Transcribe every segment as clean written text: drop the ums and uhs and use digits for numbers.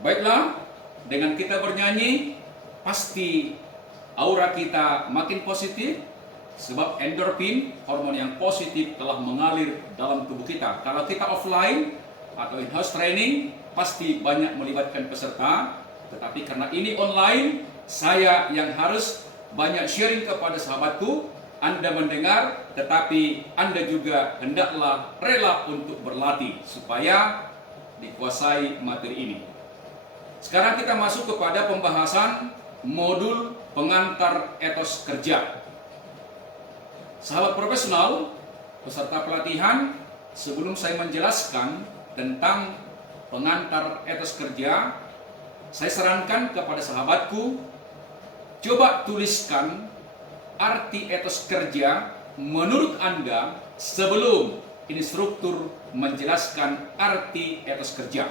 Baiklah, dengan kita bernyanyi, pasti aura kita makin positif, sebab endorfin, hormon yang positif telah mengalir dalam tubuh kita. Kalau kita offline atau in-house training, pasti banyak melibatkan peserta. Tetapi karena ini online, saya yang harus banyak sharing kepada sahabatku. Anda mendengar, tetapi Anda juga hendaklah rela untuk berlatih supaya dikuasai materi ini. Sekarang kita masuk kepada pembahasan modul pengantar etos kerja. Sahabat profesional, peserta pelatihan, sebelum saya menjelaskan tentang pengantar etos kerja, saya sarankan kepada sahabatku, coba tuliskan arti etos kerja menurut Anda sebelum instruktur menjelaskan arti etos kerja.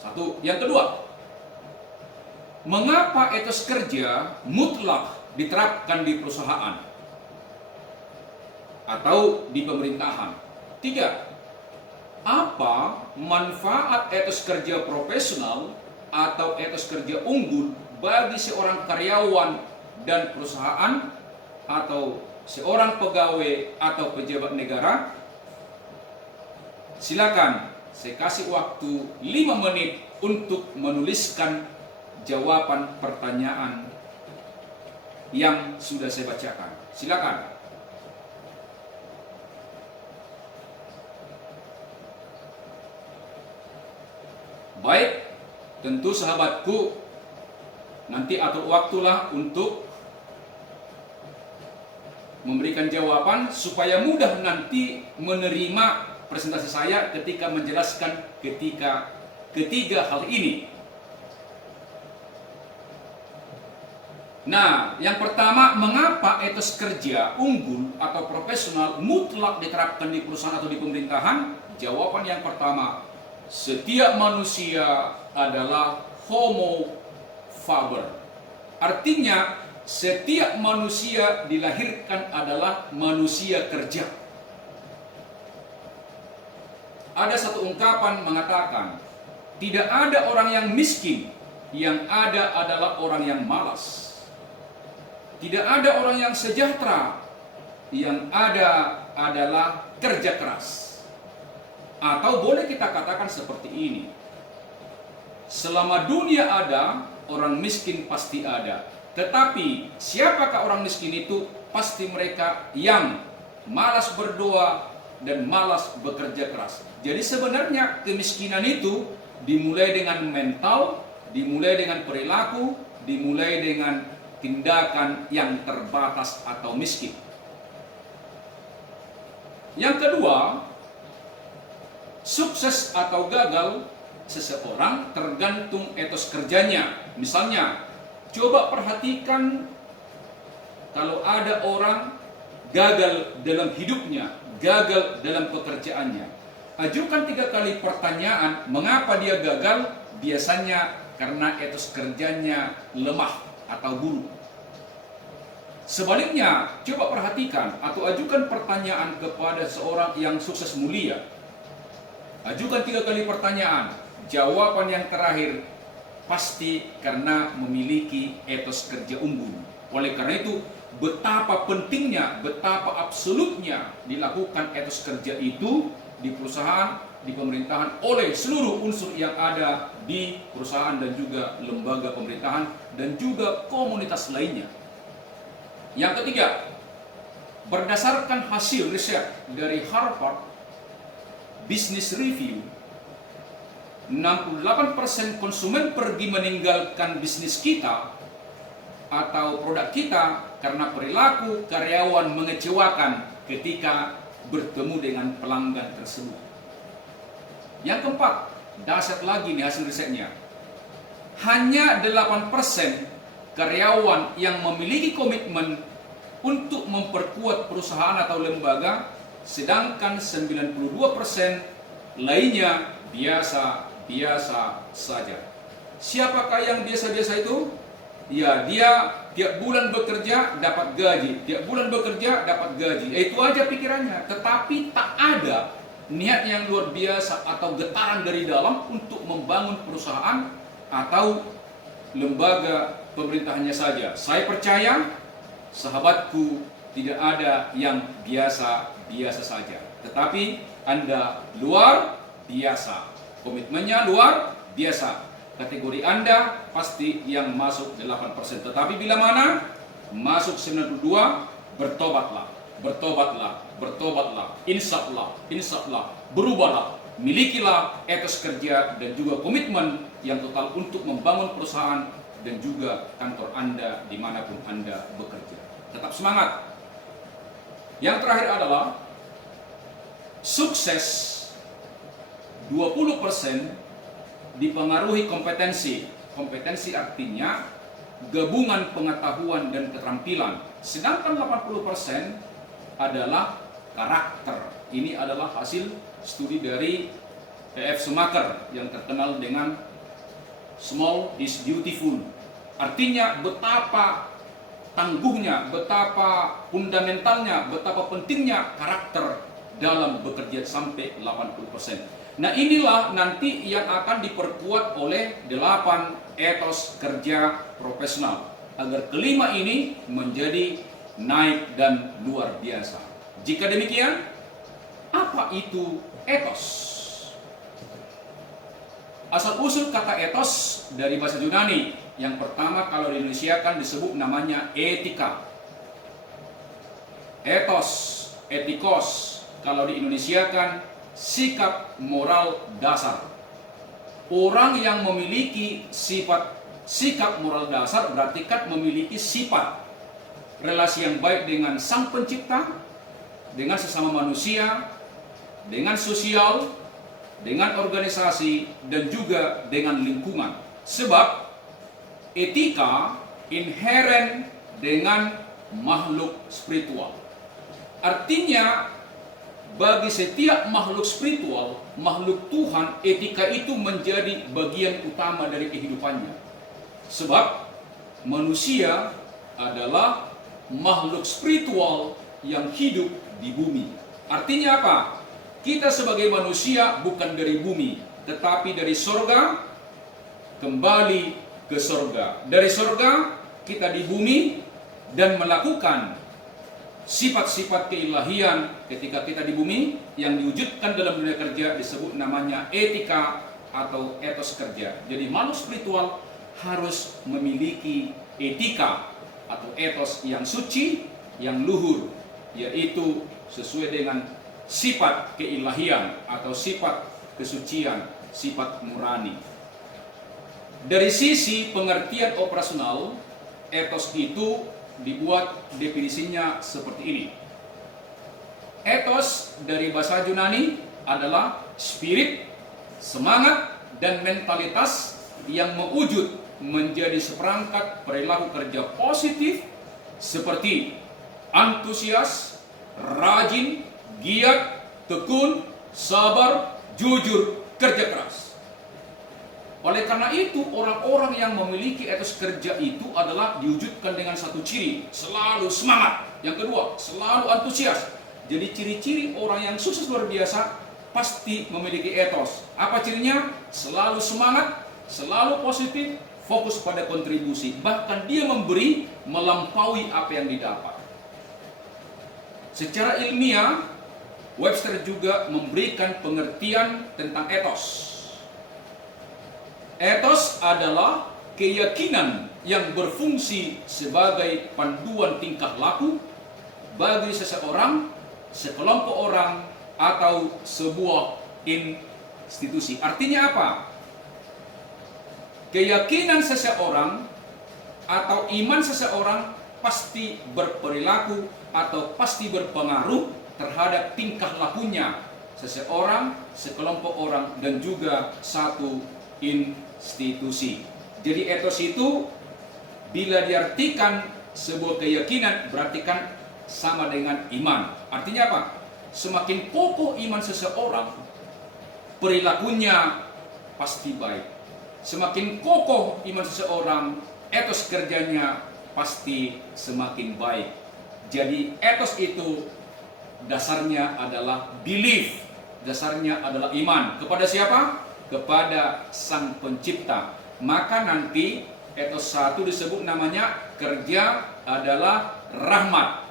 Satu. Yang kedua, mengapa etos kerja mutlak diterapkan di perusahaan atau di pemerintahan? Tiga, apa manfaat etos kerja profesional atau etos kerja unggul bagi seorang karyawan dan perusahaan atau seorang pegawai atau pejabat negara? Silakan, saya kasih waktu 5 menit untuk menuliskan jawaban pertanyaan yang sudah saya bacakan. Silakan. Baik, tentu sahabatku nanti atur waktulah untuk memberikan jawaban supaya mudah nanti menerima presentasi saya ketika menjelaskan ketiga hal ini. Nah, yang pertama, mengapa etos kerja unggul atau profesional mutlak diterapkan di perusahaan atau di pemerintahan? Jawaban yang pertama, setiap manusia adalah homo faber. Artinya, setiap manusia dilahirkan adalah manusia kerja. Ada satu ungkapan mengatakan, tidak ada orang yang miskin, yang ada adalah orang yang malas. Tidak ada orang yang sejahtera, yang ada adalah kerja keras. Atau boleh kita katakan seperti ini, selama dunia ada, orang miskin pasti ada. Tetapi siapakah orang miskin itu? Pasti mereka yang malas berdoa dan malas bekerja keras. Jadi sebenarnya kemiskinan itu dimulai dengan mental, dimulai dengan perilaku, dimulai dengan tindakan yang terbatas atau miskin. Yang kedua, sukses atau gagal seseorang tergantung etos kerjanya. Misalnya, coba perhatikan kalau ada orang gagal dalam hidupnya, gagal dalam pekerjaannya. Ajukan 3 kali pertanyaan, mengapa dia gagal? Biasanya karena etos kerjanya lemah atau buruk. Sebaliknya, coba perhatikan atau ajukan pertanyaan kepada seorang yang sukses mulia. Ajukan 3 kali pertanyaan, jawaban yang terakhir pasti karena memiliki etos kerja unggul. Oleh karena itu, betapa pentingnya, betapa absolutnya dilakukan etos kerja itu di perusahaan, di pemerintahan oleh seluruh unsur yang ada di perusahaan dan juga lembaga pemerintahan dan juga komunitas lainnya. Yang ketiga, berdasarkan hasil riset dari Harvard Business Review, 68% konsumen pergi meninggalkan bisnis kita atau produk kita karena perilaku karyawan mengecewakan ketika bertemu dengan pelanggan tersebut. Yang keempat, dahsyat lagi nih hasil risetnya. Hanya 8% karyawan yang memiliki komitmen untuk memperkuat perusahaan atau lembaga, sedangkan 92% lainnya biasa saja. Siapakah yang biasa-biasa itu? Ya, dia tiap bulan bekerja dapat gaji, tiap bulan bekerja dapat gaji. Itu aja pikirannya, tetapi tak ada niat yang luar biasa atau getaran dari dalam untuk membangun perusahaan atau lembaga pemerintahannya saja. Saya percaya, sahabatku, tidak ada yang biasa-biasa saja, tetapi Anda luar biasa. Komitmennya luar biasa. Kategori Anda pasti yang masuk 8%. Tetapi bila mana masuk 92, bertobatlah, bertobatlah, bertobatlah. Insya Allah, berubahlah. Milikilah etos kerja dan juga komitmen yang total untuk membangun perusahaan dan juga kantor Anda dimanapun Anda bekerja. Tetap semangat. Yang terakhir adalah sukses 20% dipengaruhi kompetensi. Kompetensi artinya gabungan pengetahuan dan keterampilan. Sedangkan 80% adalah karakter. Ini adalah hasil studi dari E.F. Schumacher yang terkenal dengan Small is Beautiful. Artinya betapa tangguhnya, betapa fundamentalnya, betapa pentingnya karakter dalam bekerja sampai 80%. Nah, inilah nanti yang akan diperkuat oleh 8 etos kerja profesional agar kelima ini menjadi naik dan luar biasa. Jika demikian, apa itu etos? Asal-usul kata etos dari bahasa Yunani. Yang pertama kalau di Indonesia kan disebut namanya etika. Etos, etikos. Kalau di Indonesia kan sikap moral dasar. Orang yang memiliki sikap moral dasar berarti kan memiliki sifat relasi yang baik dengan Sang Pencipta, dengan sesama manusia, dengan sosial, dengan organisasi, dan juga dengan lingkungan. Sebab etika inheren dengan makhluk spiritual. Artinya bagi setiap makhluk spiritual, makhluk Tuhan, etika itu menjadi bagian utama dari kehidupannya. Sebab manusia adalah makhluk spiritual yang hidup di bumi. Artinya apa? Kita sebagai manusia bukan dari bumi, tetapi dari sorga kembali ke sorga. Dari sorga kita di bumi dan melakukan sifat-sifat keilahian ketika kita di bumi yang diwujudkan dalam dunia kerja disebut namanya etika atau etos kerja. Jadi makhluk spiritual harus memiliki etika atau etos yang suci, yang luhur, yaitu sesuai dengan sifat keilahian atau sifat kesucian, sifat nurani. Dari sisi pengertian operasional, etos itu dibuat definisinya seperti ini. Etos dari bahasa Yunani adalah spirit, semangat, dan mentalitas yang mewujud menjadi seperangkat perilaku kerja positif seperti antusias, rajin, giat, tekun, sabar, jujur, kerja keras. Oleh karena itu, orang-orang yang memiliki etos kerja itu adalah diwujudkan dengan satu ciri, selalu semangat. Yang kedua, selalu antusias. Jadi ciri-ciri orang yang sukses luar biasa pasti memiliki etos. Apa cirinya? Selalu semangat, selalu positif, fokus pada kontribusi. Bahkan dia memberi melampaui apa yang didapat. Secara ilmiah, Webster juga memberikan pengertian tentang etos. Etos adalah keyakinan yang berfungsi sebagai panduan tingkah laku bagi seseorang, sekelompok orang, atau sebuah institusi. Artinya apa? Keyakinan seseorang atau iman seseorang pasti berperilaku atau pasti berpengaruh terhadap tingkah lakunya seseorang, sekelompok orang, dan juga satu institusi. Jadi etos itu bila diartikan sebuah keyakinan berarti kan sama dengan iman. Artinya apa? Semakin kokoh iman seseorang, perilakunya pasti baik. Semakin kokoh iman seseorang, etos kerjanya pasti semakin baik. Jadi etos itu dasarnya adalah belief, dasarnya adalah iman. Kepada siapa? Kepada Sang Pencipta. Maka nanti etos 1 disebut namanya kerja adalah rahmat.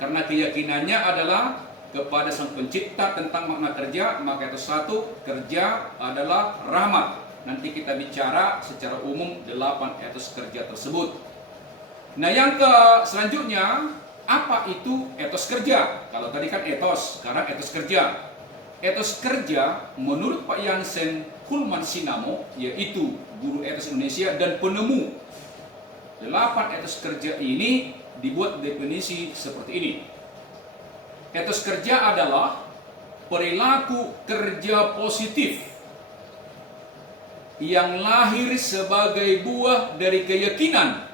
Karena keyakinannya adalah kepada Sang Pencipta tentang makna kerja, maka etos 1 kerja adalah rahmat. Nanti kita bicara secara umum 8 etos kerja tersebut. Nah, yang selanjutnya, apa itu etos kerja? Kalau tadi kan etos, sekarang etos kerja. Etos kerja menurut Pak Jansen Hulman Sinamo, yaitu guru etos Indonesia dan penemu 8 etos kerja ini, dibuat definisi seperti ini. Etos kerja adalah perilaku kerja positif yang lahir sebagai buah dari keyakinan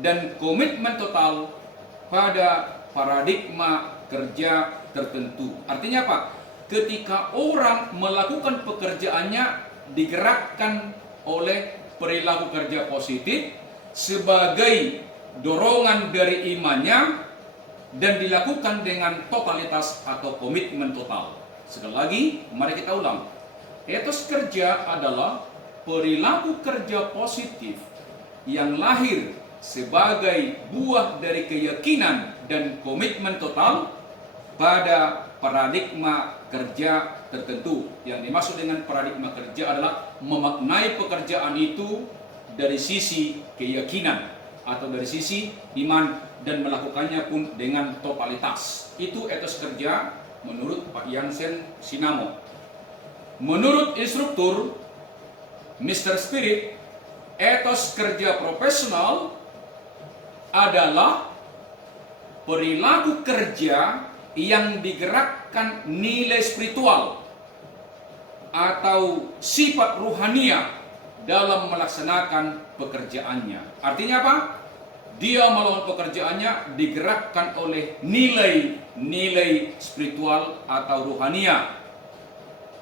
dan komitmen total pada paradigma kerja tertentu. Artinya apa? Ketika orang melakukan pekerjaannya digerakkan oleh perilaku kerja positif sebagai dorongan dari imannya dan dilakukan dengan totalitas atau komitmen total. Sekali lagi, mari kita ulang. Etos kerja adalah perilaku kerja positif yang lahir sebagai buah dari keyakinan dan komitmen total pada paradigma kerja tertentu. Yang dimaksud dengan paradigma kerja adalah memaknai pekerjaan itu dari sisi keyakinan atau dari sisi iman dan melakukannya pun dengan totalitas. Itu etos kerja menurut Pak Jansen Sinamo. Menurut instruktur Mr. Spirit, etos kerja profesional adalah perilaku kerja yang digerakkan nilai spiritual atau sifat ruhania dalam melaksanakan pekerjaannya. Artinya apa? Dia melakukan pekerjaannya digerakkan oleh nilai spiritual atau ruhania.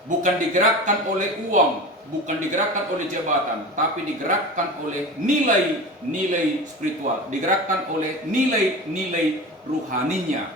Bukan digerakkan oleh uang, bukan digerakkan oleh jabatan, tapi digerakkan oleh nilai spiritual, digerakkan oleh nilai ruhaninya.